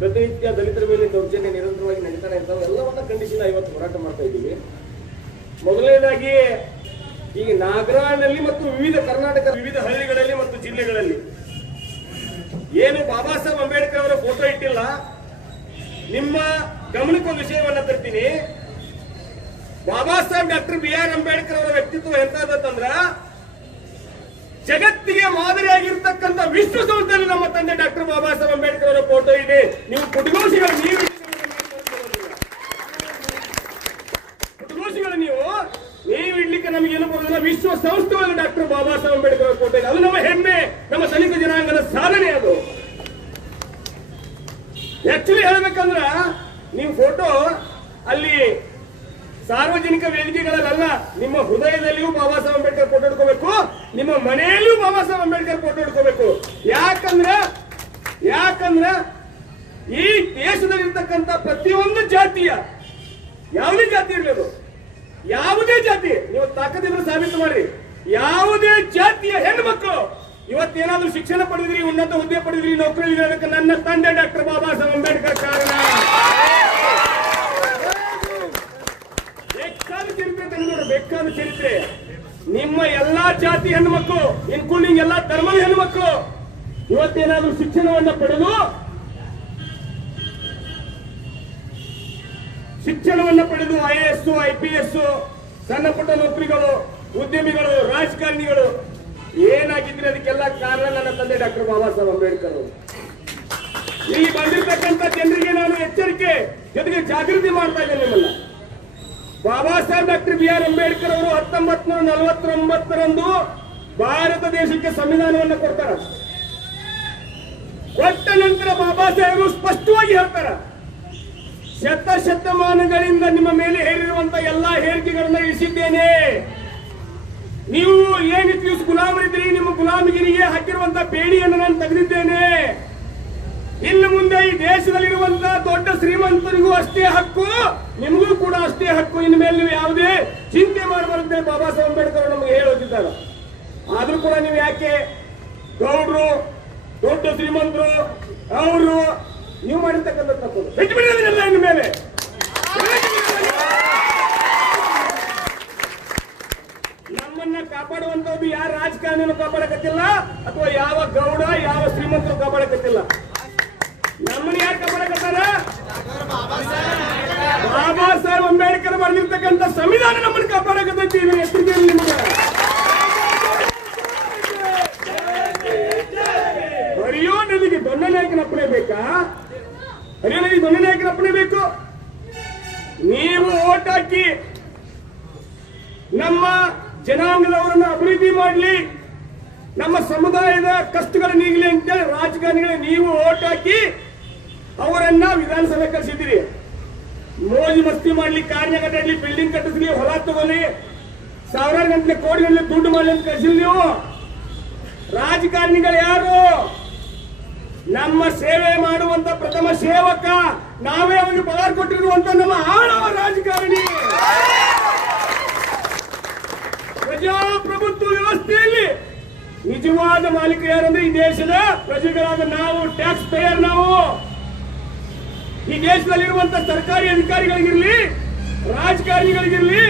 ಪ್ರತಿನಿತ್ಯ ದಲಿತರ ಮೇಲೆ ದೌರ್ಜನ್ಯ ನಿರಂತರವಾಗಿ ನಡೀತಾನೆ ಇರ್ತಾವೆ. ಎಲ್ಲವನ್ನ ಖಂಡಿಸಿ ನಾವು ಇವತ್ತು ಹೋರಾಟ ಮಾಡ್ತಾ ಇದ್ದೀವಿ. ಮೊದಲನೇದಾಗಿ ಈಗ ನಾಗರಾಳ್ನಲ್ಲಿ ಮತ್ತು ಕರ್ನಾಟಕ ವಿವಿಧ ಹಳ್ಳಿಗಳಲ್ಲಿ ಮತ್ತು ಜಿಲ್ಲೆಗಳಲ್ಲಿ ಏನು ಬಾಬಾ ಸಾಹೇಬ್ ಅಂಬೇಡ್ಕರ್ ಅವರ ಫೋಟೋ ಇಟ್ಟಿಲ್ಲ. ನಿಮ್ಮ ಗಮನಕ್ಕೊಂದು ವಿಷಯವನ್ನ ತರ್ತೀನಿ. ಬಾಬಾ ಸಾಹೇಬ್ ಡಾಕ್ಟರ್ BR ಅಂಬೇಡ್ಕರ್ ಅವರ ವ್ಯಕ್ತಿತ್ವ ಎಂತಂದ್ರ ಜಗತ್ತಿಗೆ ಮಾದರಿಯಾಗಿರ್ತಕ್ಕಂಥ ವಿಶ್ವಸಂಸ್ಥೆಯಲ್ಲಿ ನಮ್ಮ ತಂದೆ ಡಾಕ್ಟರ್ ಬಾಬಾ ಸಾಹೇಬ್ ಅಂಬೇಡ್ಕರ್ ಅವರ ಫೋಟೋ ಇದೆ. ನೀವು ಕುಟುಂಬಗಳು ನೀವು ಇಡ್ಲಿಕ್ಕೆ ನಮಗೇನು ಬರೋದಿಲ್ಲ. ವಿಶ್ವಸಂಸ್ಥೆ ಒಳಗೆ ಡಾಕ್ಟರ್ ಬಾಬಾ ಸಾಹೇಬ್ ಅಂಬೇಡ್ಕರ್ ಅವರ ಫೋಟೋ ಇದೆ. ಅದು ನಮ್ಮ ಹೆಮ್ಮೆ, ನಮ್ಮ ದಲಿತ ಜನಾಂಗದ ಸಾಧನೆ. ಅದು ಆಕ್ಚುಲಿ ಹೇಳ್ಬೇಕಂದ್ರ ನೀವು ಫೋಟೋ ಅಲ್ಲಿ ಸಾರ್ವಜನಿಕ ವೇದಿಕೆಗಳಲ್ಲ, ನಿಮ್ಮ ಹೃದಯದಲ್ಲಿಯೂ ಬಾಬಾ ಸಾಹೇಬ್ ಅಂಬೇಡ್ಕರ್ ಫೋಟೋ ಇಟ್ಕೋಬೇಕು, ನಿಮ್ಮ ಮನೆಯಲ್ಲಿಯೂ ಬಾಬಾ ಸಾಹೇಬ್ ಅಂಬೇಡ್ಕರ್ ಫೋಟೋ ಇಟ್ಕೋಬೇಕು. ಯಾಕಂದ್ರ ಈ ದೇಶದಲ್ಲಿರ್ತಕ್ಕಂಥ ಪ್ರತಿಯೊಂದು ಜಾತಿಯ, ಯಾವುದೇ ಜಾತಿ ಇರಲಿ, ಯಾವುದೇ ಜಾತಿ, ನೀವು ತಾಕತ್ತಿದ್ರೆ ಸಾಬೀತು ಮಾಡ್ರಿ, ಯಾವುದೇ ಜಾತಿಯ ಹೆಣ್ಣು ಮಕ್ಕಳು ಇವತ್ತೇನಾದ್ರೂ ಶಿಕ್ಷಣ ಪಡೆದ್ರಿ, ಉನ್ನತ ಹುದ್ದೆ ಪಡೆದ್ರಿ, ನೌಕರಿ ಇರೋದಕ್ಕೆ ನನ್ನ ತಂದೆ ಡಾಕ್ಟರ್ ಬಾಬಾ ಸಾಹೇಬ್ ಅಂಬೇಡ್ಕರ್ ಕಾರಣ. ಬೇಕಾದ ಚರಿತ್ರೆ ನಿಮ್ಮ ಎಲ್ಲಾ ಜಾತಿ ಹೆಣ್ಣು ಮಕ್ಕಳು, ಇನ್ಕ್ಲೂಡಿಂಗ್ ಎಲ್ಲಾ ಧರ್ಮದ ಹೆಣ್ಣು ಮಕ್ಕಳು ಇವತ್ತೇನಾದ್ರೂ ಶಿಕ್ಷಣವನ್ನ ಪಡೆದು IAS, IPS, ಸಣ್ಣ ಪುಟ್ಟ ನೌಕರಿಗಳು, ಉದ್ಯಮಿಗಳು, ರಾಜಕಾರಣಿಗಳು ಏನಾಗಿದ್ರೆ ಅದಕ್ಕೆಲ್ಲ ಕಾರಣ ನನ್ನ ತಂದೆ ಡಾಕ್ಟರ್ ಬಾಬಾ ಸಾಹೇಬ್ ಅಂಬೇಡ್ಕರ್ ಅವರು. ಇಲ್ಲಿ ಬಂದಿರತಕ್ಕಂಥ ಜನರಿಗೆ ನಾನು ಎಚ್ಚರಿಕೆ ಜೊತೆಗೆ ಜಾಗೃತಿ ಮಾಡ್ತಾ ಇದ್ದೇನೆ ನಿಮ್ಮನ್ನ. ಬಾಬಾ ಸಾಹೇಬ್ ಡಾಕ್ಟರ್ BR ಅಂಬೇಡ್ಕರ್ ಅವರು 1949ರಂದು ಭಾರತ ದೇಶಕ್ಕೆ ಸಂವಿಧಾನವನ್ನು ಕೊಡ್ತಾರ. ಕೊಟ್ಟ ನಂತರ ಬಾಬಾ ಸಾಹೇಬರು ಸ್ಪಷ್ಟವಾಗಿ ಹೇಳ್ತಾರ, ಶತಮಾನಗಳಿಂದ ನಿಮ್ಮ ಮೇಲೆ ಹೇರಿರುವಂತ ಎಲ್ಲಾ ಹೇರಿಕೆಗಳನ್ನ ಇಳಿಸಿದ್ದೇನೆ. ನೀವು ಏನಿತ್ತು ಗುಲಾಮರಿದ್ರಿ, ನಿಮ್ಮ ಗುಲಾಮಗಿರಿಗೆ ಹಾಕಿರುವಂತ ಬೇಡಿಯನ್ನು ನಾನು ತೆಗೆದಿದ್ದೇನೆ. ಇನ್ನು ಮುಂದೆ ಈ ದೇಶದಲ್ಲಿರುವಂತಹ ದೊಡ್ಡ ಶ್ರೀಮಂತರಿಗೂ ಅಷ್ಟೇ ಹಕ್ಕು, ನಿಮಗೂ ಕೂಡ ಅಷ್ಟೇ ಹಕ್ಕು. ಇನ್ನು ಮೇಲೆ ನೀವು ಯಾವುದೇ ಚಿಂತೆ ಮಾಡಬಾರದೆ ಬಾಬಾ ಸಾಹೇಬ್ ಅಂಬೇಡ್ಕರ್ ನಮಗೆ ಹೇಳೋದಿದ್ದಾರೆ. ಆದ್ರೂ ಕೂಡ ನೀವು ಯಾಕೆ ಗೌಡ್ರು, ದೊಡ್ಡ ಶ್ರೀಮಂತರು ಅವರು ನೀವು ಮಾಡಿರ್ತಕ್ಕಂಥ ತಪ್ಪು ಬಿಟ್ಟು ಬಿಡೋದಿಲ್ಲ. ಇನ್ನು ಮೇಲೆ ನಮ್ಮನ್ನ ಕಾಪಾಡುವಂತದ್ದು ಯಾರ ರಾಜಕಾರಣಿಯನ್ನು ಕಾಪಾಡಕತ್ತಿಲ್ಲ, ಅಥವಾ ಯಾವ ಗೌಡ, ಯಾವ ಶ್ರೀಮಂತರು ಕಾಪಾಡಕತ್ತಿಲ್ಲ. ನಮ್ಮನ್ನ ಯಾರು ಕಾಪಾಡಕತ್ತಾರ? ಬಾಬಾ ಸಾಹೇಬ್ ಅಂಬೇಡ್ಕರ್ ಬರೆದಿರ್ತಕ್ಕಂಥ ಸಂವಿಧಾನ ನಮ್ಮನ್ನು ಕಾಪಾಡಕತ್ತೈತಿ. ಎಚ್ಚರಿಕೆ ನಿಮಗೆ. ಹರಿಯೋ ನದಿಗೆ ದೊಡ್ಡ ನಾಯಕನ ಅಪ್ಪಣೆ ಬೇಕಾ? ಹರಿಯೋ ನದಿಗೆ ದೊಡ್ಡ ನಾಯಕನ ಅಪ್ಪಣೆ ಬೇಕು. ನೀವು ಓಟ್ ಹಾಕಿ ನಮ್ಮ ಜನಾಂಗದವರನ್ನ ಅಭಿವೃದ್ಧಿ ಮಾಡಲಿ, ನಮ್ಮ ಸಮುದಾಯದ ಕಷ್ಟಗಳ ನೀಗಲಿ ಅಂತೇಳಿ ರಾಜಕಾರಣಿಗಳಿಗೆ ನೀವು ಓಟ್ ಹಾಕಿ ಅವರನ್ನ ವಿಧಾನಸಭೆ ಕಳಿಸಿದ್ದೀರಿ. ಮೋಜು ಮಸ್ತಿ ಮಾಡ್ಲಿ, ಕಾರ್ಯ ಕಟ್ಟಲಿ, ಬಿಲ್ಡಿಂಗ್ ಕಟ್ಟಿಸ್ಲಿ, ಹೊಲ ತಗೊಳ್ಳಿ, ಸಾವಿರಾರು ಗಂಟೆ ಕೋಟಿ ಗಂಟೆ ದುಡ್ಡು ಮಾಡಲಿ ಅಂತ ಕಳಿಸಿಲ್ಲ. ನೀವು ರಾಜಕಾರಣಿಗಳು ಯಾರು? ನಮ್ಮ ಸೇವೆ ಮಾಡುವಂತ ಪ್ರಥಮ ಸೇವಕ, ನಾವೇ ಅವನಿಗೆ ಪಗಾರ ಕೊಟ್ಟಿರುವಂತ ನಮ್ಮ ಆಳವ ರಾಜಕಾರಣಿ. ಪ್ರಜಾಪ್ರಭುತ್ವ ವ್ಯವಸ್ಥೆಯಲ್ಲಿ ನಿಜವಾದ ಮಾಲೀಕ ಯಾರಂದ್ರೆ ಈ ದೇಶದ ಪ್ರಜೆಗಳಾದ ನಾವು, ಟ್ಯಾಕ್ಸ್ ಪೇಯರ್. ನಾವು ಈ ದೇಶದಲ್ಲಿರುವಂತ ಸರ್ಕಾರಿ ಅಧಿಕಾರಿಗಳಿಗಿರ್ಲಿ, ರಾಜಕಾರಣಿಗಳಿಗಿರ್ಲಿ,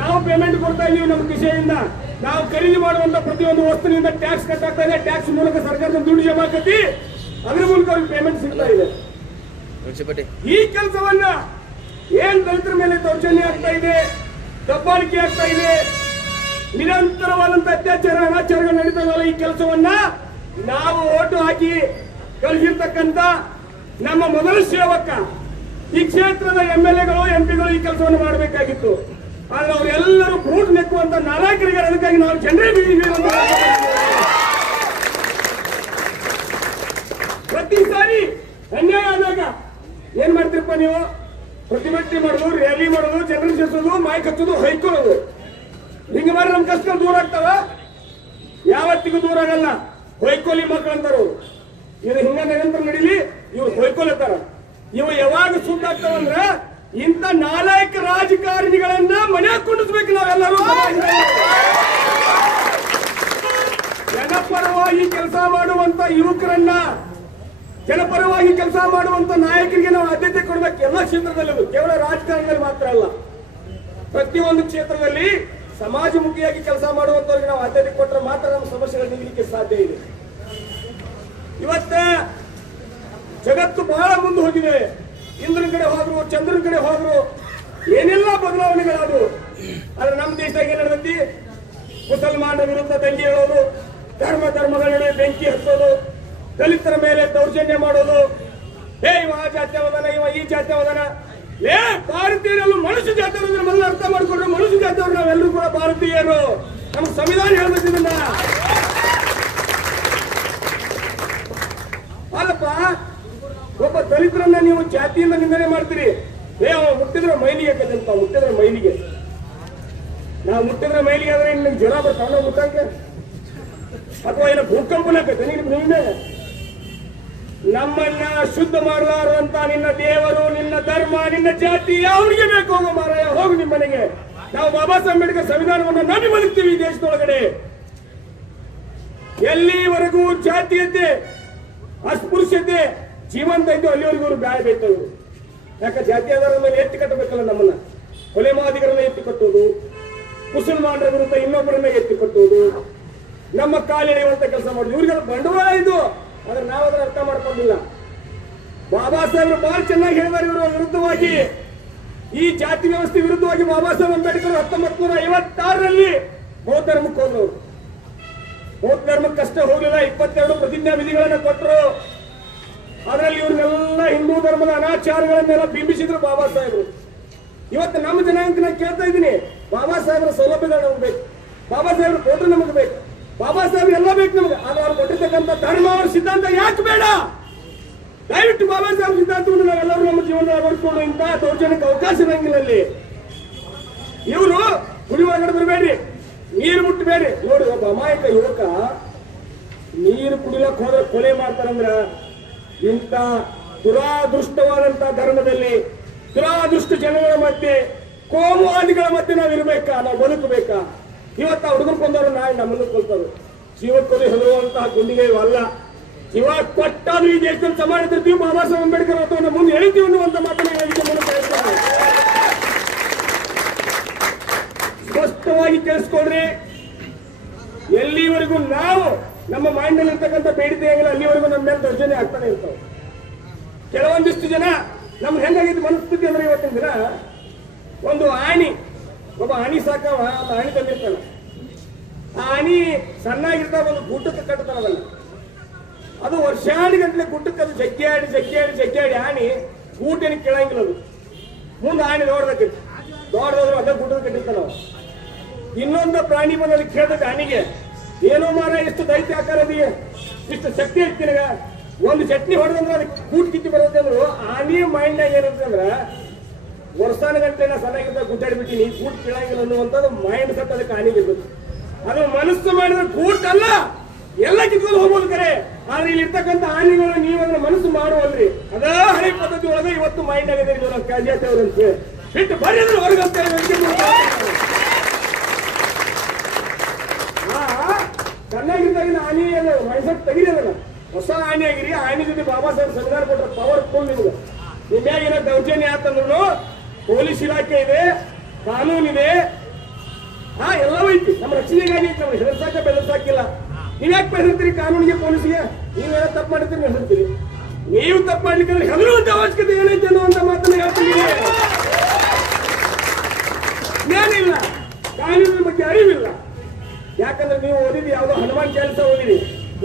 ನಾವು ಪೇಮೆಂಟ್ ಕೊಡ್ತಾ ಇದೀವಿ. ನಮ್ಮ ಕಿಸೆಯಿಂದ ನಾವು ಖರೀದಿ ಮಾಡುವಂತ ಪ್ರತಿಯೊಂದು ವಸ್ತುವಿನಿಂದ ಟ್ಯಾಕ್ಸ್ ಕಟ್ಟಾಗ್ತಾ ಇದೆ. ಟ್ಯಾಕ್ಸ್ ಮೂಲಕ ಸರ್ಕಾರದ ದುಡ್ಡು ಜಮಾ ಕಟ್ಟಿ ಅದರ ಮೂಲಕ ಅವ್ರಿಗೆ ಪೇಮೆಂಟ್ ಸಿಗ್ತಾ ಇದೆ. ಈ ಕೆಲಸವನ್ನ ಏನ್ ದಲಿತರ ಮೇಲೆ ದೌರ್ಜನ್ಯ ಆಗ್ತಾ ಇದೆ, ದಬ್ಬಾಳಿಕೆ ಆಗ್ತಾ ಇದೆ, ನಿರಂತರವಾದಂತ ಅತ್ಯಾಚಾರ, ಅನಾಚಾರಗಳು ನಡೀತಾ ಇದ್ದಾವಲ್ಲ, ಈ ಕೆಲಸವನ್ನ ನಾವು ಓಟು ಹಾಕಿ ಕಳಿಸಿರ್ತಕ್ಕಂಥ ನಮ್ಮ ಮೊದಲ ಸೇವಕ, ಈ ಕ್ಷೇತ್ರದ MLAಗಳು, MP ಗಳು ಈ ಕೆಲಸವನ್ನು ಮಾಡಬೇಕಾಗಿತ್ತು. ಆದ್ರೆ ಅವರೆಲ್ಲರೂ ಬೂಟ್ ನೆಕ್ಕುವಂತ ನಾಯಕರಿಗೆ, ಅದಕ್ಕಾಗಿ ನಾವು ಜನರೇ ಪ್ರತಿ ಸಾರಿ ಅನ್ಯಾಯ ಆದಾಗ ಏನ್ ಮಾಡ್ತೀರಪ್ಪ ನೀವು? ಪ್ರತಿಭಟನೆ ಮಾಡೋದು, ರ್ಯಾಲಿ ಮಾಡೋದು, ಜನರನ್ನು ಸೇರಿಸೋದು, ಮೈಕ್ ಹಚ್ಚೋದು, ಹೊಯ್ಕೊಳ್ಳೋದು. ಹಿಂಗ ಮಾಡಿ ನಮ್ ಕಷ್ಟ ದೂರ ಆಗ್ತಾವ? ಯಾವತ್ತಿಗೂ ದೂರ ಆಗಲ್ಲ. ಹೊಯ್ಕೋಲಿ ಮಕ್ಕಳು ಅಂತಾರ. ಇದು ಹಿಂಗ ನಿರಂತರ ನಡೀಲಿ, ಇವ್ರು ಹೊಯ್ಕೊಲತ್ತಾರ. ಇವು ಯಾವಾಗ ಸುದ್ದ ಆಗ್ತಾವಂದ್ರ ಇಂಥ ನಾಲಾಯಕ ರಾಜಕಾರಣಿಗಳನ್ನ ಮನೆ ಕುಂಡಿಸ್ಬೇಕು ನಾವೆಲ್ಲರೂ. ಜನಪರವಾಗಿ ಕೆಲಸ ಮಾಡುವಂತ ಯುವಕರನ್ನ ಜನಪರವಾಗಿ ಕೆಲಸ ಮಾಡುವಂತ ನಾಯಕರಿಗೆ ನಾವು ಆದ್ಯತೆ ಕೊಡಬೇಕು. ಎಲ್ಲ ಕ್ಷೇತ್ರದಲ್ಲೂ, ಕೇವಲ ರಾಜಕಾರಣದಲ್ಲಿ ಮಾತ್ರ ಅಲ್ಲ, ಪ್ರತಿಯೊಂದು ಕ್ಷೇತ್ರದಲ್ಲಿ ಸಮಾಜಮುಖಿಯಾಗಿ ಕೆಲಸ ಮಾಡುವಂತವ್ರಿಗೆ ನಾವು ಆದ್ಯತೆ ಕೊಟ್ಟರೆ ಮಾತ್ರ ನಮ್ಮ ಸಮಸ್ಯೆಗಳು ನೀಡಲಿಕ್ಕೆ ಸಾಧ್ಯ ಇದೆ. ಇವತ್ತ ಜಗತ್ತು ಬಹಳ ಮುಂದೆ ಹೋಗಿದೆ. ಇಂದ್ರನ ಕಡೆ ಹೋದ್ರು, ಚಂದ್ರನ ಕಡೆ ಹೋದ್ರು, ಏನೆಲ್ಲ ಬದಲಾವಣೆಗಳಾದವು. ಆದ್ರೆ ನಮ್ಮ ದೇಶದಾಗ ಏನ್ ನಡೆದೈತಿ? ಮುಸಲ್ಮಾನರ ವಿರುದ್ಧ ದಂಗೆ ಹೇಳೋದು, ಧರ್ಮಗಳ ನಡುವೆ ಬೆಂಕಿ ಹಚ್ಚೋದು, ದಲಿತರ ಮೇಲೆ ದೌರ್ಜನ್ಯ ಮಾಡೋದು, ಇವ ಆ ಜಾತಿ ಅವದಾನ, ಇವ ಈ ಜಾತಿ ಅವದಾನ. ಭಾರತೀಯರಲ್ಲೂ ಮನುಷ್ಯ ಜಾತಿ ಅನ್ನೋದ್ರ ಮೊದಲು ಅರ್ಥ ಮಾಡ್ಕೊಂಡ್ರೆ, ಮನುಷ್ಯ ಜಾತಿಯವರು ನಾವೆಲ್ಲರೂ ಕೂಡ ಭಾರತೀಯರು. ನಮ್ಮ ಸಂವಿಧಾನ ಹೇಳ್ಬೇಕು ಇದನ್ನ. ಅಲ್ಲಪ್ಪ, ಒಬ್ಬ ದಲಿತರನ್ನ ನೀವು ಜಾತಿಯಿಂದ ನಿಂದನೆ ಮಾಡ್ತೀರಿ. ಅವ ಮುಟ್ಟಿದ್ರೆ ಮೈಲಿಗೆ ಹಾಕದಂತ, ಮುಟ್ಟಿದ್ರೆ ಮೈಲಿಗೆ. ನಾವು ಮುಟ್ಟಿದ್ರೆ ಮೈಲಿಗೆ ಆದ್ರೆ ನಿಮ್ಗೆ ಜ್ವರ ಬರ್ತಾವ ಮುಟ್ಟಂಗೆ, ಅಥವಾ ಏನೋ ಭೂಕಂಪನ ಆಕೈತೆ ನಿಮ್ಗೆ. ನಮ್ಮನ್ನ ಶುದ್ಧ ಮಾಡಲಾರುವಂತ ನಿನ್ನ ದೇವರು, ನಿನ್ನ ಧರ್ಮ, ನಿನ್ನ ಜಾತಿ ಯಾವನಿಗೆ ಬೇಕು? ಹೋಗೋ ಮಾರಾಯ, ಹೋಗು ನಿಮ್ಮ ಮನೆಗೆ. ನಾವು ಬಾಬಾ ಸಾಹೇಬ್ ಅಂಬೇಡ್ಕರ್ ಸಂವಿಧಾನವನ್ನು ನಂಬಿ ಬದುಕ್ತೀವಿ ಈ ದೇಶದೊಳಗಡೆ. ಎಲ್ಲಿವರೆಗೂ ಜಾತೀಯತೆ, ಅಸ್ಪೃಶ್ಯತೆ ಜೀವಂತ ಇದ್ದು ಅಲ್ಲಿವರೆಗೂ ಅವರು ಬ್ಯಾಳೆ ಬೈತವರು. ಯಾಕೆ? ಜಾತಿ ಆಧಾರದ ಮೇಲೆ ಎತ್ತಿ ಕಟ್ಟಬೇಕಲ್ಲ ನಮ್ಮನ್ನ. ಕೊಲೆ ಮಾದಿಗರನ್ನ ಎತ್ತಿ ಕಟ್ಟುವುದು, ಮುಸಲ್ಮಾನರ ವಿರುದ್ಧ ಇನ್ನೊಬ್ಬರನ್ನ ಎತ್ತಿ ಕಟ್ಟುವುದು, ನಮ್ಮ ಕಾಲೆಳೆಯುವಂತ ಕೆಲಸ ಮಾಡುದು. ಇವ್ರಿಗೆಲ್ಲ ಬಂಡವಾಳ ಇದು. ಆದ್ರೆ ನಾವು ಅದನ್ನ ಅರ್ಥ ಮಾಡ್ಕೊಂಡಿಲ್ಲ. ಬಾಬಾ ಸಾಹೇಬರು ಬಹಳ ಚೆನ್ನಾಗಿ ಹೇಳಿದ್ದಾರೆ ಇವರ ವಿರುದ್ಧವಾಗಿ, ಈ ಜಾತಿ ವ್ಯವಸ್ಥೆ ವಿರುದ್ಧವಾಗಿ ಬಾಬಾ ಸಾಹೇಬ್ ಅಂಬೇಡ್ಕರ್ 1956ರಲ್ಲಿ ಬೌದ್ಧ ಧರ್ಮಕ್ಕೆ ಹೋದ್ರು. ಬೌದ್ಧ ಧರ್ಮಕ್ಕೆ ಕಷ್ಟ ಹೋಗಲಿಲ್ಲ. 22 ಪ್ರತಿಜ್ಞಾ ವಿಧಿಗಳನ್ನ ಕೊಟ್ಟರು. ಅದರಲ್ಲಿ ಇವ್ರನ್ನೆಲ್ಲ ಹಿಂದೂ ಧರ್ಮದ ಅನಾಚಾರಗಳನ್ನೆಲ್ಲ ಬಿಂಬಿಸಿದ್ರು ಬಾಬಾ ಸಾಹೇಬರು. ಇವತ್ತು ನಮ್ಮ ಜನಾಂಗ ನಾನು ಕೇಳ್ತಾ ಇದ್ದೀನಿ, ಬಾಬಾ ಸಾಹೇಬರ ಸೌಲಭ್ಯಗಳು ನಮ್ಗೆ ಬೇಕು, ಬಾಬಾ ಸಾಹೇಬರ ಫೋಟೋ ನಮಗೆ ಬೇಕು, ಬಾಬಾ ಸಾಹೇಬ್ ಎಲ್ಲ ಬೇಕು ನಮ್ಗೆ. ಆದ್ರೆ ಅವ್ರು ಕೊಟ್ಟಿರ್ತಕ್ಕಂಥ ಧರ್ಮ, ಅವ್ರ ಸಿದ್ಧಾಂತ ಯಾಕೆ ಬೇಡ? ದಯವಿಟ್ಟು ಬಾಬಾ ಸಾಹೇಬ್ ಸಿದ್ಧಾಂತವನ್ನು ನಾವೆಲ್ಲರೂ ನಮ್ಮ ಜೀವನದಲ್ಲಿ ಅಳವಡಿಸಿಕೊಂಡು ಇಂತಹ ದೌರ್ಜನ್ಯಕ್ಕೆ ಅವಕಾಶ ಇರಂಗಿಲ್ಲ. ಅಲ್ಲಿ ಇವರು ಗುಡಿ ಒಳಗಡೆ ಬರಬೇಡ್ರಿ, ನೀರು ಮುಟ್ಟಬೇಡಿ. ನೋಡಿ, ಒಬ್ಬ ಅಮಾಯಕ ಯುವಕ ನೀರು ಕುಡಿಲಕ್ ಹೋದ್ರೆ ಕೊಲೆ ಮಾಡ್ತಾರಂದ್ರ, ಇಂಥ ದುರಾದೃಷ್ಟವಾದಂತ ಧರ್ಮದಲ್ಲಿ, ದುರಾದೃಷ್ಟ ಜನಗಳ ಮಧ್ಯೆ, ಕೋಮುವಾದಿಗಳ ಮಧ್ಯೆ ನಾವು ಇರ್ಬೇಕಾ? ನಾವು ಬದುಕಬೇಕಾ? ಇವತ್ತ ಹುಡುಗರು ಕೊಂದವರು ನಾಳೆ ನಮ್ಮನ್ನು ಕೊಲ್ತಾರೆ. ಜೀವಕ್ಕೊಲಿ ಹೆದರುವಂತಹ ಗುಂಡಿಗೆ ಅಲ್ಲ. ಜೀವ ಕೊಟ್ಟಾದ್ರೂ ಈ ದೇಶದಲ್ಲಿ ಸಮಾಜದಿರ್ತೀವಿ, ಬಾಬಾ ಸಾಹೇಬ್ ಅಂಬೇಡ್ಕರ್ ಅಥವಾ ಮುಂದೆ ಹೇಳ್ತೀವಿ ಅನ್ನುವಂತ ಮಾತನ್ನ ಹೇಳಿಕೆ ಮೂಲಕ ಹೇಳ್ತಾರೆ. ಸ್ಪಷ್ಟವಾಗಿ ಕೇಳಿಸ್ಕೊಳ್ರಿ. ಎಲ್ಲಿವರೆಗೂ ನಾವು ನಮ್ಮ ಮೈಂಡಲ್ಲಿ ಇರ್ತಕ್ಕಂಥ ಬೇಡಿಕೆ ಆಗಿಲ್ಲ, ಅಲ್ಲಿವರೆಗೂ ನಮ್ಮ ಮೇಲೆ ದೌರ್ಜನ್ಯ ಆಗ್ತಾನೆ ಇರ್ತಾವೆ. ಕೆಲವೊಂದಿಷ್ಟು ಜನ ನಮ್ಗೆ ಹೆಂಗಾಗಿದ್ದು ಮನಸ್ಥಿತಿ ಅಂದ್ರೆ, ಇವತ್ತಿನ ದಿನ ಒಂದು ಆಣಿ, ಒಬ್ಬ ಆಣಿ ಸಾಕವ, ಒಂದು ಆಣಿ ತಂದಿರ್ತಾನ. ಆ ಆಣಿ ಸಣ್ಣಾಗಿರ್ತಾವ, ಒಂದು ಗುಡ್ಡಕ್ಕೆ ಕಟ್ತಾನವಲ್ಲ, ಅದು ವರ್ಷಾಡಿಗಂಟ್ಲೆ ಗುಡ್ಡಕ್ಕೆ ಅದು ಜಗ್ಗಾಡಿ ಆಣಿ ಗೂಟೇನೆ ಕೇಳಂಗಿಲ್ಲ. ಅದು ಮುಂದೆ ಆಣಿ ದೊಡ್ಡದಾಕೈತಿ, ದೊಡ್ಡದಾದ್ರು ಅದೇ ಗುಡ್ಡದ ಕಟ್ಟಿರ್ತಾನವ. ಇನ್ನೊಂದು ಪ್ರಾಣಿ ಬಂದಲ್ಲಿ ಕೇಳ್ತದೆ ಆಣಿಗೆ, ಏನೋ ಮಾರ ಎಷ್ಟು ದೈತ್ಯ ಆಕಾರದಿಗೆ, ಇಷ್ಟು ಶಕ್ತಿ ಐತಿನಗ, ಒಂದು ಚಟ್ನಿ ಹೊಡೆದಂದ್ರೆ ಅದಕ್ಕೆ ಗೂಟ್ ಕಿತ್ತಿ ಬರುತ್ತೆ ಅಂದ್ರು. ಆನಿ ಮೈಂಡ್ನಾಗ ಏನಿರುತ್ತೆ ಅಂದ್ರ, ವರ್ಷಾನ ಗಂಟೆ ನಾ ಸಣ್ಣಾಗಿದ್ದ ಗುಡ್ಡಾಡ್ಬಿಟ್ಟಿನಿ, ಗೂಟ್ ಕೇಳಂಗಿಲ್ಲ ಅನ್ನುವಂಥದ್ದು ಮೈಂಡ್ ಸೆಟ್ ಅದಕ್ಕೆ ಆನಿಗೆ ಇರ್ತದೆ. ಅದು ಮನಸ್ಸು ಮಾಡಿದ್ರೆ ಗೂಟ್ ಅಲ್ಲ, ಎಲ್ಲ ಕಿತ್ಕೊಂಡು ಹೋಗ್ಬೋದು ಕರೆ. ಆದ್ರೆ ಇಲ್ಲಿ ಇರ್ತಕ್ಕಂಥ ಆನಿಗಳು ನೀವು ಅದನ್ನ ಮನಸ್ಸು ಮಾಡುವಲ್ರಿ. ಅದ ಹಳೆ ಪದ್ಧತಿ ಒಳಗೆ ಇವತ್ತು ಮೈಂಡ್ ಆಗಿದೆ ನಾವು ಕಾಜಾತಿ ಅವ್ರ ಅಂತ ಬಿಟ್ಟು ಬರ್ರಿ ಅಂದ್ರೆ ಹೊರಗಂತ ಚೆನ್ನಾಗಿದ್ದಾಗ ಆನಿ ಮೈಸೂರು ತೆಗಿದಲ್ಲ, ಹೊಸ ಆನೆ ಆಗಿರಿ. ಆನೆ ಜೊತೆ ಬಾಬಾ ಸಾಹೇಬ್ ಸಂವಿಧಾನ ಕೊಟ್ಟರೆ ಪವರ್ಫುಲ್ ನಿಮ್ಗೆ. ನಿಮ್ಯಾಗ ಏನೋ ದೌರ್ಜನ್ಯ ಆತಂದ್ರು ಪೊಲೀಸ್ ಇಲಾಖೆ ಇದೆ, ಕಾನೂನಿದೆ, ಎಲ್ಲವೂ ಐತಿ. ನಮ್ಮ ರಕ್ಷಣೆಗಾಗಿ ನಮ್ಗೆ ಹೆದರ್ಸಾಕ ಬೆದರ್ಸಾಕಿಲ್ಲ. ನೀವ್ಯಾಕೆ ಬೆದರ್ತೀರಿ ಕಾನೂನಿಗೆ, ಪೊಲೀಸ್ಗೆ? ನೀವೇನೋ ತಪ್ಪು ಮಾಡಿರ್ತೀರಿ ಹೆದರ್ತೀರಿ. ನೀವು ತಪ್ಪು ಮಾಡ್ಲಿಕ್ಕೆ ಹೆದರುವಂತ ಅವಶ್ಯಕತೆ ಏನೈತೆ ಅನ್ನುವಂತ ಮಾತನ್ನ ಹೇಳ್ತೀನಿ. ಏನಿಲ್ಲ, ಕಾನೂನಿನ ಬಗ್ಗೆ ಅರಿವಿಲ್ಲ. ಯಾಕಂದ್ರೆ ನೀವು ಓದಿರಿ ಯಾವುದೋ ಹನುಮಾನ್ ಚಾಲಿಸ ಓದಿರಿ,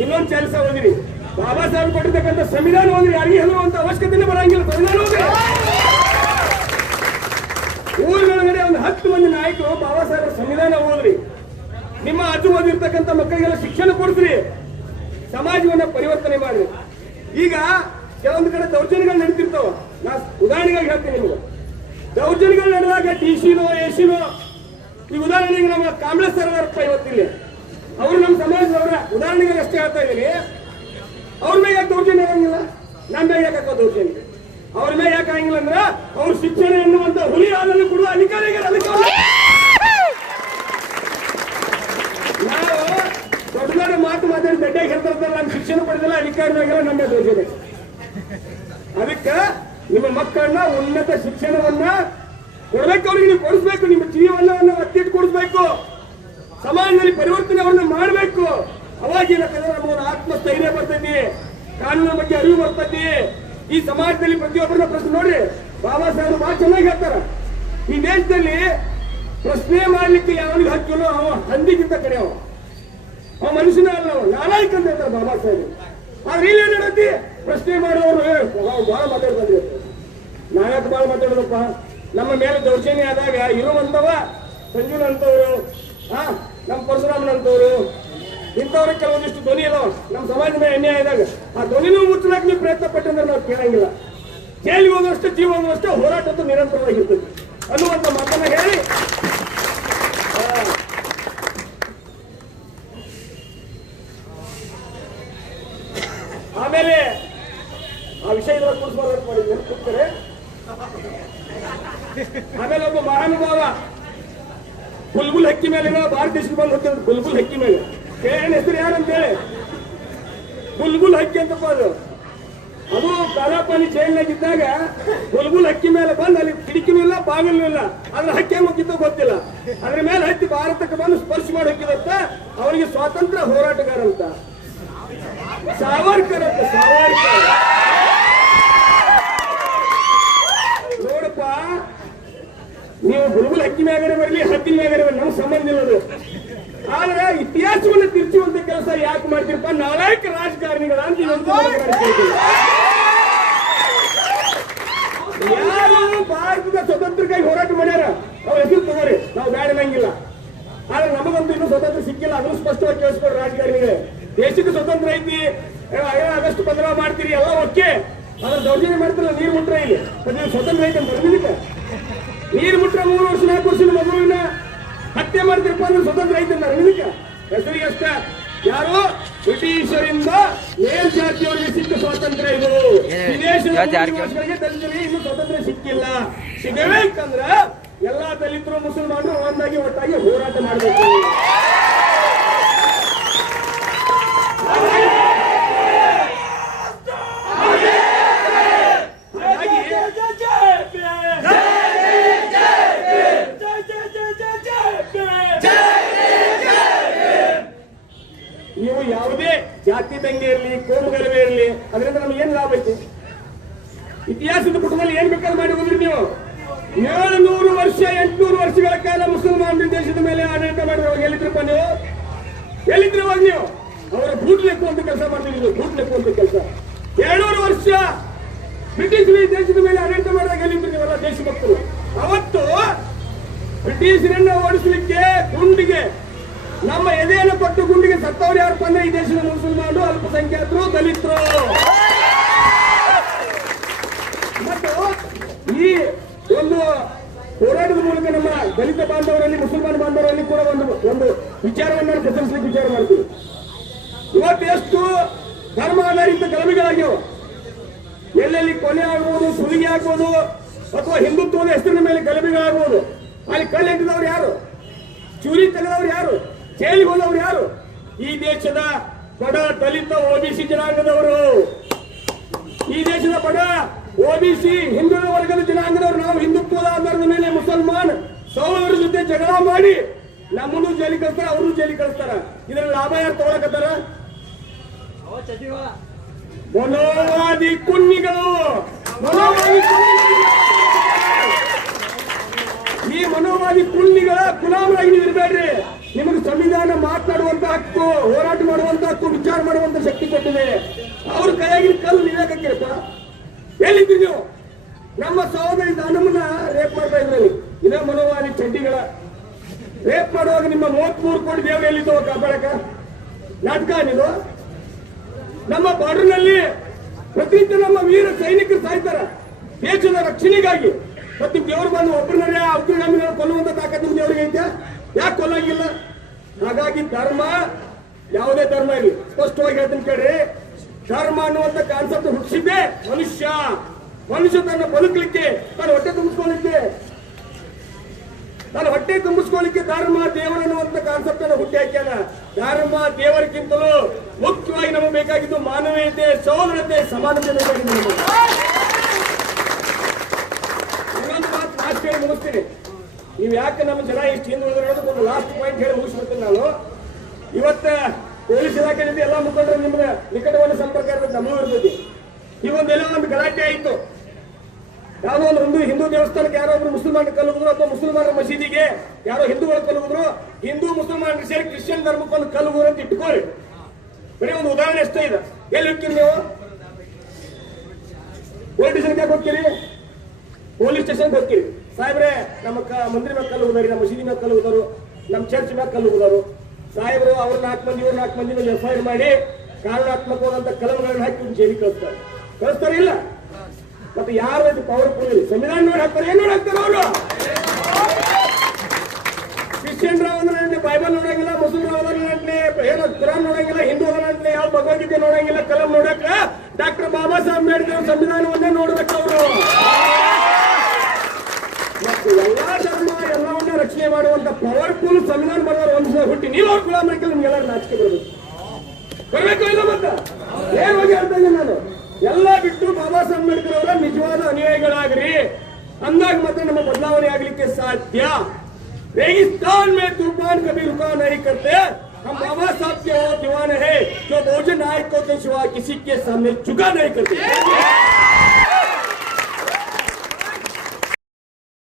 ಇನ್ನೊಂದು ಚಾಲಿಸ ಓದಿರಿ, ಬಾಬಾ ಸಾಹೇಬ್ ಕೊಟ್ಟಿರ್ತಕ್ಕಂಥ ಸಂವಿಧಾನ ಓದಿರಿ. ಯಾರಿಗೆ ಹೆದರುವಂತ ಅವಶ್ಯಕತೆ ಬರಂಗಿಲ್ಲ. ಸಂವಿಧಾನ ಓದಿರಿ. ಊರುಗಳೊಳಗಡೆ ಒಂದು 10 ಮಂದಿ ನಾಯಕರು ಬಾಬಾ ಸಾಹೇಬರ ಸಂವಿಧಾನ ಓದ್ರಿ. ನಿಮ್ಮ ಆಜು ಓದಿರ್ತಕ್ಕಂಥ ಮಕ್ಕಳಿಗೆಲ್ಲ ಶಿಕ್ಷಣ ಕೊಡ್ತೀರಿ, ಸಮಾಜವನ್ನ ಪರಿವರ್ತನೆ ಮಾಡ್ರಿ. ಈಗ ಕೆಲವೊಂದು ಕಡೆ ದೌರ್ಜನ್ಯಗಳು ನಡೀತಿರ್ತಾವ. ನಾ ಉದಾಹರಣೆಗಾಗಿ ಹೇಳ್ತೀನಿ ನಿಮ್ಗೆ. ದೌರ್ಜನ್ಯಗಳು ನಡೆದಾಗ ಟಿಸಿನೋ ಎಸಿನೋ, ಈ ಉದಾಹರಣೆಗೆ ನಮ್ಮ ಕಾಂಗ್ರೆಸ್ ಸರ್ದಾರಪ್ಪ ಇವತ್ತಿಲ್ಲ, ಅವರು ನಮ್ಮ ಸಮಾಜದವರ ಉದಾಹರಣೆಗೆ ಅಷ್ಟೇ ಹೇಳ್ತಾ ಇದ್ದೀನಿ. ಅವ್ರ ಮೇಲೆ ಯಾಕೆ ದೌರ್ಜನ್ಯ ಆಗಂಗಿಲ್ಲ? ನಮ್ಮ ಮೇಲೆ ಯಾಕೆ ಹಾಕೋ ದೌರ್ಜನ್ಯ? ಅವ್ರ ಮೇಲೆ ಯಾಕೆ ಆಗಂಗಿಲ್ಲ ಅಂದ್ರೆ, ಅವ್ರ ಶಿಕ್ಷಣ ಎನ್ನುವಂತ ಹುಲಿ ಹಾಲನ್ನು ಕೊಡುವ ಅಧಿಕಾರಿಗಳು. ಅದಕ್ಕೆ ನಾವು ದೊಡ್ಡ ದೊಡ್ಡ ಮಾತು ಮಾತಾಡಿ ದಡ್ಡಾಗಿ ಹೇಳ್ತಾರಲ್ಲ, ನಾನು ಶಿಕ್ಷಣ ಪಡೆದಿಲ್ಲ, ಅಧಿಕಾರಿಯಾಗಿಲ್ಲ, ನಮ್ಮ ದೌರ್ಜನ್ಯ. ಅದಕ್ಕೆ ನಿಮ್ಮ ಮಕ್ಕಳನ್ನ ಉನ್ನತ ಶಿಕ್ಷಣವನ್ನ ಕೊಡ್ಬೇಕು, ಅವ್ರಿಗೆ ನೀವು ಕೊಡಿಸ್ಬೇಕು, ನಿಮ್ಮ ಜೀವನವನ್ನು ಅತ್ತಿಟ್ಟು ಕೊಡಿಸ್ಬೇಕು, ಸಮಾಜದಲ್ಲಿ ಪರಿವರ್ತನೆಯನ್ನ ಮಾಡಬೇಕು. ಅವಾಗ ಏನಕ್ಕಂದ್ರೆ ನಮಗೊಂದು ಆತ್ಮಸ್ಥೈರ್ಯ ಬರ್ತೈತಿ, ಕಾನೂನಿನ ಬಗ್ಗೆ ಅರಿವು ಬರ್ತೈತಿ. ಈ ಸಮಾಜದಲ್ಲಿ ಪ್ರತಿಯೊಬ್ಬರನ್ನ ಪ್ರಶ್ನೆ ನೋಡಿ, ಬಾಬಾ ಸಾಹೇಬ್ ಬಹಳ ಚೆನ್ನಾಗಿ ಹೇಳ್ತಾರ, ಈ ದೇಶದಲ್ಲಿ ಪ್ರಶ್ನೆ ಮಾಡ್ಲಿಕ್ಕೆ ಯಾವನಿಗೆ ಹಕ್ಕಿಲ್ಲ, ಅವ ಹಂದಿಗಿಂತ ಕಡೆ ಅವ ಮನುಷ್ಯನ ಅಲ್ಲ, ಅವ ನಾಲಾಯಕ ಅಂತ ಹೇಳ್ತಾರೆ ಬಾಬಾ ಸಾಹೇಬ್. ಆದ್ರೆ ಇಲ್ಲಿ ಏನ್ ಹೇಳತ್ತಿ, ಪ್ರಶ್ನೆ ಮಾಡೋರು ಬಹಳ ಮಾತಾಡ್ತಾರೆ. ನಾವ್ಯಾಕೆ ಬಹಳ ಮಾತಾಡೋದಪ್ಪ, ನಮ್ಮ ಮೇಲೆ ದೌರ್ಜನ್ಯ ಆದಾಗ ಇರುವಂತವ ಸಂಜೀವನ್ ಅಂತವ್ರು, ನಮ್ಮ ಪರಶುರಾಮನಂತವ್ರು, ಇಂಥವ್ರ ಕೆಲವೊಂದಿಷ್ಟು ಧ್ವನಿ ಅದಾವ ನಮ್ಮ ಸಮಾಜದ ಮೇಲೆ ಅನ್ಯಾಯ ಆದಾಗ ಆ ಧ್ವನಿನೂ ಮುಚ್ಚಲಾಕ ನೀವು ಪ್ರಯತ್ನ ಪಟ್ಟಂದ್ರೆ ನಾವು ಕೇಳಂಗಿಲ್ಲ. ಜೈಲಿಗೆ ಹೋಗುವಷ್ಟು ಜೀವ ಹೋಗುವಷ್ಟು ಹೋರಾಟದ್ದು ನಿರಂತರವಾಗಿರ್ತದೆ ಅನ್ನುವಂತ ಮಾತನ್ನ ಹೇಳಿ ಆಮೇಲೆ ಆ ವಿಷಯದ ಕೂರಿಸ್ತಾರೆ. ಆಮೇಲೆ ಒಬ್ಬ ಮಹಾನುಭಾವ ಬುಲ್ಬುಲ್ ಹಕ್ಕಿ ಮೇಲೆ ಭಾರತ ದೇಶಕ್ಕೆ ಬಂದು ಹೋಗ್ತದೆ. ಬುಲ್ಬುಲ್ ಹಕ್ಕಿ ಮೇಲೆ ಕೇಳ ಹೆಸರು ಯಾರಂತೇಳಿ, ಬುಲ್ಬುಲ್ ಹಕ್ಕಿ ಅಂತಪ್ಪ ಅದು ಕಾಲಾಪಾನಿ ಜೈಲ್ನಾಗಿದ್ದಾಗ ಬುಲ್ಬುಲ್ ಹಕ್ಕಿ ಮೇಲೆ ಬಂದು ಅಲ್ಲಿ ಕಿಟಕಿನೂ ಇಲ್ಲ ಬಾಗಿಲೂ ಇಲ್ಲ, ಅದ್ರ ಹಕ್ಕಿ ಹೆಂಗ್ ಹೋಗಿತ್ತೋ ಗೊತ್ತಿಲ್ಲ, ಅದ್ರ ಮೇಲೆ ಹತ್ತಿ ಭಾರತಕ್ಕೆ ಬಂದು ಸ್ಪರ್ಶ ಮಾಡಿ ಹೋಗಿದಂತ ಅವರಿಗೆ ಸ್ವಾತಂತ್ರ್ಯ ಹೋರಾಟಗಾರ ಅಂತ ಸಾವರ್ಕರ್ ಅಂತ. ಸಾವರ್ಕರ್ ನೋಡಪ್ಪ, ನೀವು ಬುಲ್ಬುಲ್ ಹಕ್ಕಿ ಮ್ಯಾಗರೆ ಬರಲಿ ಹಕ್ಕಿನ ಮ್ಯಾಗರೆ ಬರಲಿ ನಮ್ಗೆ ಸಂಬಂಧ ಇಲ್ಲದು. ಆದ್ರೆ ಇತಿಹಾಸವನ್ನು ತಿರ್ಚುವಂತ ಕೆಲಸ ಯಾಕೆ ಮಾಡ್ತೀರಪ್ಪ, ನಾಲಾಯಕ ರಾಜಕಾರಣಿಗಳ ಅಂತ ಯಾರು ಭಾರತದ ಸ್ವತಂತ್ರಕ್ಕಾಗಿ ಹೋರಾಟ ಮಾಡ್ಯಾರ ಅವ್ರ ಹೆಸರು ತಗೋರಿ, ನಾವು ಬ್ಯಾಡ ನಂಗಿಲ್ಲ. ಆದ್ರೆ ನಮಗಂತೂ ಇನ್ನೂ ಸ್ವತಂತ್ರ ಸಿಕ್ಕಿಲ್ಲ, ಅದನ್ನು ಸ್ಪಷ್ಟವಾಗಿ ಕೇಳಿಸ್ಕೊಡ್ರಿ ರಾಜಕಾರಣಿಗಳೇ. ದೇಶಕ್ಕೆ ಸ್ವತಂತ್ರ ಐತಿ, ಆಗಸ್ಟ್ 15 ಮಾಡ್ತೀರಿ ಎಲ್ಲ ಓಕೆ, ಅದ್ರ ದೌರ್ಜನ್ಯ ಮಾಡ್ತಿರಲ್ಲ, ನೀರು ಮುಟ್ರ ಇಲ್ಲಿ ಸ್ವತಂತ್ರ ಐತಿ ಅಂತ ಬರ್ದಿದ್ದಕ್ಕೆ ನೀರು ಮುಟ್ರ 3 ವರ್ಷ 4 ವರ್ಷದ ಮಗುವಿನ ಹತ್ಯೆ ಮಾಡ್ತಿರಪ್ಪ ಅಂದ್ರೆ ಸ್ವತಂತ್ರ ಐತೆ ಅಂತ ಇದಕ್ಕೆ ಹೆಸರಿಗೆ ಅಷ್ಟ. ಯಾರು ಬ್ರಿಟಿಷರಿಂದ ಮೇಲ್ಜಾತಿಯವರಿಗೆ ಸಿಕ್ಕ ಸ್ವಾತಂತ್ರ್ಯ ಇದು. ವಿದೇಶದ ವರ್ಷಗಳಿಗೆ ದಲಿತರಿಗೆ ಇನ್ನೂ ಸ್ವಾತಂತ್ರ್ಯ ಸಿಕ್ಕಿಲ್ಲ. ಸಿಗಬೇಕಂದ್ರ ಎಲ್ಲಾ ದಲಿತರು ಮುಸಲ್ಮಾನರು ಒಂದಾಗಿ ಒಟ್ಟಾಗಿ ಹೋರಾಟ ಮಾಡಬೇಕು. ನೀವು ಯಾವುದೇ ಜಾತಿ ದಂಗೆ ಇರಲಿ, ಕೋಮು ಗಲಭೆ ಇರಲಿ, ಅದರಿಂದ ನಮ್ಗೆ ಏನ್ ಲಾಭ ಐತಿ? ಇತಿಹಾಸದ ಪುಟದಲ್ಲಿ ಏನ್ ಬೇಕಾದ್ರೆ ಮಾಡಿ ಹೋದ್ರಿ ನೀವು. 700 ವರ್ಷ 800 ವರ್ಷಗಳ ಕಾಲ ಮುಸಲ್ಮಾನ ದೇಶದ ಮೇಲೆ ಆಡಳಿತ ಮಾಡಿದವಾಗ ಎಲ್ಲಿದ್ರಪ್ಪ ನೀವು? ಎಲ್ಲಿದ್ರವಾಗ ನೀವು? ಅವರ ಬೂಟ್ ಲೆಕ್ಕುವಂತ ಕೆಲಸ ಮಾಡ್ತಿದ್ರು, ಬೂಟ್ ಲೆಕ್ಕುವಂತ ಕೆಲಸ. 700 ವರ್ಷ ಬ್ರಿಟಿಷ್ ದೇಶದ ಮೇಲೆ ಆಡಳಿತ ಮಾಡಿದಾಗ ಎಲ್ಲಿದ್ರು ನೀವೆಲ್ಲ ದೇಶಭಕ್ತರು? ಅವತ್ತು ಬ್ರಿಟಿಷರನ್ನ ಓಡಿಸಲಿಕ್ಕೆ ಗುಂಡಿಗೆ ನಮ್ಮ ಎದೆಯನ್ನು ಕೊಟ್ಟು ಗುಂಡಿಗೆ ಸತ್ತವ್ರು ಯಾರಪ್ಪ ಅಂದ್ರೆ ಈ ದೇಶದ ಮುಸಲ್ಮಾನರು, ಅಲ್ಪಸಂಖ್ಯಾತರು, ದಲಿತರು. ಮತ್ತು ಈ ಒಂದು ಹೋರಾಟದ ಮೂಲಕ ನಮ್ಮ ದಲಿತ ಬಾಂಧವರಲ್ಲಿ, ಮುಸಲ್ಮಾನ ಬಾಂಧವರಲ್ಲಿ ಕೂಡ ಒಂದು ವಿಚಾರವನ್ನು ಪ್ರಚರಿಸಲಿಕ್ಕೆ ವಿಚಾರ ಮಾಡ್ತೀವಿ. ಇವತ್ತು ಎಷ್ಟು ಧರ್ಮ ಆಧಾರಿತ ಗಲಭೆಗಳಾಗ್ಯಾವ, ಎಲ್ಲೆಲ್ಲಿ ಕೊಲೆ ಆಗ್ಬೋದು, ಸುಲಿಗೆ ಆಗ್ಬೋದು, ಅಥವಾ ಹಿಂದುತ್ವದ ಹೆಸರಿನ ಮೇಲೆ ಗಲಭೆಗಳಾಗ್ಬೋದು. ಅಲ್ಲಿ ಕಲ್ಲಿಟ್ಟಿದವ್ರು ಯಾರು? ಚೂರಿ ತೆಗೆದವ್ರು ಯಾರು? ಜೈಲಿಗೆ ಹೋದವ್ರು ಯಾರು? ಈ ದೇಶದ ಬಡ ದಲಿತ ಓಬಿಸಿ ಜನಾಂಗದವರು, ಈ ದೇಶದ ಬಡ ಓಬಿಸಿ ಹಿಂದುಳಿದ ವರ್ಗದ ಜನಾಂಗದವರು. ನಾವು ಹಿಂದುತ್ವದ ಆಧಾರದ ಮೇಲೆ ಮುಸಲ್ಮಾನ್ ಸಹೋದರರ ಜೊತೆ ಜಗಳ ಮಾಡಿ ನಮ್ಮನ್ನು ಜೈಲಿಗೆ ಕಳಿಸ್ತಾರ, ಅವ್ರನ್ನು ಜೈಲಿಗೆ ಕಳಿಸ್ತಾರ. ಇದರ ಲಾಭ ಯಾರು ತಗೊಳಕತ್ತಾರ? ಮನೋವಾದಿ ಕುನ್ನಿಗಳು. ಈ ಮನೋವಾದಿ ಕುನ್ನಿಗಳ ಗುಲಾಮರಾಗಿ ನೀವು ಇರಬೇಡ್ರಿ. ನಿಮಗೆ ಸಂವಿಧಾನ ಮಾತನಾಡುವಂತ ಹಕ್ಕು, ಹೋರಾಟ ಮಾಡುವಂತ ಹಕ್ಕು, ವಿಚಾರ ಮಾಡುವಂತ ಶಕ್ತಿ ಕೊಟ್ಟಿದೆ. ಅವ್ರ ಕೈಯಾಗಿನ ಕಲ್ಲು ನೀವ್ಯಾಕಪ್ಪ? ಎಲ್ಲಿದ್ರಿ ನೀವು? ನಮ್ಮ ಸಹೋದರಿ ನಮ್ಮನ್ನ ರೇಪ್ ಮಾಡ್ತಾ ಇದ್ರಲ್ಲಿ ಇದೇ ಮನೋವಾದಿ ಚಡ್ಡಿಗಳ ರೇಪ್ ಮಾಡುವಾಗ ನಿಮ್ಮ 33 ಕೋಟಿ ದೇವರು ಎಲ್ಲಿದ್ದೋ ಕಾಪಾಡಕ ನಾಟಕ ಇದು. ನಮ್ಮ ಬಾರ್ಡರ್ನಲ್ಲಿ ಪ್ರತಿನಿತ್ಯ ನಮ್ಮ ವೀರ ಸೈನಿಕರು ಸಾಯ್ತಾರ ದೇಶದ ರಕ್ಷಣೆಗಾಗಿ. ಮತ್ತೆ ದೇವರು ಬಂದು ಒಬ್ಬರನ್ನ ಉಗ್ರಗಾಮಿಗಳ ಕೊಲ್ಲುವಂತ ತಾಕತ್ತು ನಿಮ್ಮ ದೇವರಿಗೆ ಐತೆ? ಯಾಕೆ ಕೊಲ್ಲಾಗಿಲ್ಲ? ಹಾಗಾಗಿ ಧರ್ಮ, ಯಾವುದೇ ಧರ್ಮ ಇರಲಿ, ಸ್ಪಷ್ಟವಾಗಿ ಹೇಳ್ತೀನಿ ಕೇಳ್ರಿ, ಧರ್ಮ ಅನ್ನುವಂತ ಕಾನ್ಸೆಪ್ಟ್ ಹುಟ್ಟಿಸಿದ್ದೆ ಮನುಷ್ಯ ತನ್ನ ಬದುಕಲಿಕ್ಕೆ, ತನ್ನ ಹೊಟ್ಟೆ ತುಂಬಿಸ್ಕೊಳ್ಳಿಕ್ಕೆ ಧರ್ಮ ದೇವರು ಅನ್ನುವಂತ ಕಾನ್ಸೆಪ್ಟ್ ಅನ್ನು ಹುಟ್ಟಿ ಹಾಕ್ಯಾನ. ಧರ್ಮ ದೇವರಿಗಿಂತಲೂ ಮುಖ್ಯವಾಗಿ ನಮಗೆ ಬೇಕಾಗಿದ್ದು ಮಾನವೀಯತೆ, ಸಹೋದರತೆ, ಸಮಾನತೆ ಬೇಕಾಗಿದೆ ನಮಗೆ. ನೀವು ಯಾಕೆ ನಮ್ಮ ಜನ ಇಷ್ಟು ಹಿಂದೆ ಉಳಿದಿರೋದಕ್ಕೆ ಒಂದು ಲಾಸ್ಟ್ ಪಾಯಿಂಟ್ ಹೇಳಿ ಮುಗಿಸ್ಬಿಡ್ತೀನಿ ನಾನು. ಇವತ್ತ ಪೊಲೀಸ್ ಇಲಾಖೆಯಿಂದ ಎಲ್ಲ ಮುಖಂಡರು ನಿಮ್ಗೆ ನಿಕಟವಾದ ಸಂಪರ್ಕ ಇರ್ತದೆ, ನಮಗೂ ಇರ್ತೈತಿ. ಈ ಒಂದೆಲ್ಲ ಒಂದು ಗಲಾಟೆ ಆಯಿತು. ಯಾವುದೋ ಒಂದು ಹಿಂದೂ ದೇವಸ್ಥಾನಕ್ಕೆ ಯಾರೋ ಒಬ್ರು ಮುಸಲ್ಮಾನ ಕಲ್ಲುಗಿದ್ರು, ಅಥವಾ ಮುಸಲ್ಮಾನರ ಮಸೀದಿಗೆ ಯಾರೋ ಹಿಂದೂಗಳು ಕಲ್ಲುಗಿದ್ರು, ಹಿಂದೂ ಮುಸಲ್ಮಾನರು ಸೇರಿ ಕ್ರಿಶ್ಚಿಯನ್ ಧರ್ಮಕ್ಕೆ ಒಂದು ಕಲ್ಲುಗುರು ಅಂತ ಇಟ್ಕೊಳ್ಳಿ. ಬರೀ ಒಂದು ಉದಾಹರಣೆ ಎಷ್ಟೇ ಇದೆ. ಎಲ್ಲಿ ಹೋಗ್ತೀರಿ ನೀವು? ಪೊಲೀಸ್ ಸ್ಟೇಷನ್ಗೆ ಹೋಗ್ತೀರಿ, ಪೊಲೀಸ್ ಸ್ಟೇಷನ್ಗೆ ಹೋಗ್ತೀರಿ. ಸಾಹೇಬ್ರೆ ನಮ್ಮ ಮಂದಿರ ಮೇಲೆ ಕಲ್ಲು ಹೋದಾರಿ, ನಮ್ಮ ಮಸೀದಿ ಮೇಲೆ ಕಲ್ಲು ಹೋದರು, ನಮ್ಮ ಚರ್ಚ್ ಮೇಲೆ ಕಲ್ಲು ಹೋದರು. ಸಾಹೇಬರು ಅವ್ರ 4 ಮಂದಿ ಇವ್ರು 4 ಮಂದಿ ಮೇಲೆ FIR ಮಾಡಿ ಕಾರಣಾತ್ಮಕವಾದಂತ ಕಲಂಗಳನ್ನು ಹಾಕಿ ಜೈಲಿಗೆ ಕಳಿಸ್ತಾರೆ ಇಲ್ಲ. ಮತ್ತೆ ಯಾರು ಪವರ್ಫುಲ್ ಇಲ್ಲ, ಸಂವಿಧಾನ ನೋಡಿ ಹಾಕ್ತಾರೆ. ಏನ್ ನೋಡಿ ಹಾಕ್ತಾರೆ ಅವರು? ಕ್ರಿಶ್ಚಿಯನ್ ರಾವ್ ಬೈಬಲ್ ನೋಡಂಗಿಲ್ಲ, ಮುಸ್ಲಿಂ ರಾವ್ ಏನೋ ಕುರಾನ್ ನೋಡಂಗಿಲ್ಲ, ಹಿಂದೂ ಅಂದ್ರೆ ಯಾವ ಭಗವದ್ಗೀತೆ ನೋಡಂಗಿಲ್ಲ, ಕಲಂ ನೋಡಕ ಡಾಕ್ಟರ್ ಬಾಬಾ ಸಾಹೇಬ್ ಅಂಬೇಡ್ಕರ್ ಸಂವಿಧಾನವನ್ನೇ ನೋಡ್ಬೇಕು ಅವರು. ಮತ್ತು ಎಲ್ಲಾ ಧರ್ಮ ಎಲ್ಲವನ್ನ ರಕ್ಷಣೆ ಮಾಡುವಂತ ಪವರ್ಫುಲ್ ಸಂವಿಧಾನ ಬರೋರು ಒಂದು ಹುಟ್ಟಿ ನೀವು ಅವ್ರ ಗುಲಾಮರಿಗೆ ನಿಮ್ಗೆಲ್ಲರೂ ನಾಚಿಕೆ ಬರ್ಬೇಕು ಇಲ್ಲ. ಮತ್ತೆ ಏನ್ ಹೋಗಿ ಹೇಳ್ತಾ ಇದ್ದೀನಿ ನಾನು, ಎಲ್ಲ ಬಿಟ್ಟು ಬಾಬಾ ಸಾಹೇಬ್ ಅಂಬೇಡ್ಕರ್ ಅವರ ನಿಜವಾದ ಅನುಯಾಯಿಗಳಾಗ್ರಿ, ಅಂದಾಗ ಮತ್ತೆ ನಮ್ಮ ಬದಲಾವಣೆ ಆಗ್ಲಿಕ್ಕೆ ಸಾಧ್ಯ. रेगिस्तान में तूफान कभी रुका नहीं करते, हम बाबा साहब के वो दीवाने हैं जो बहुजन नायकों के सिवा किसी के सामने झुका नहीं करते.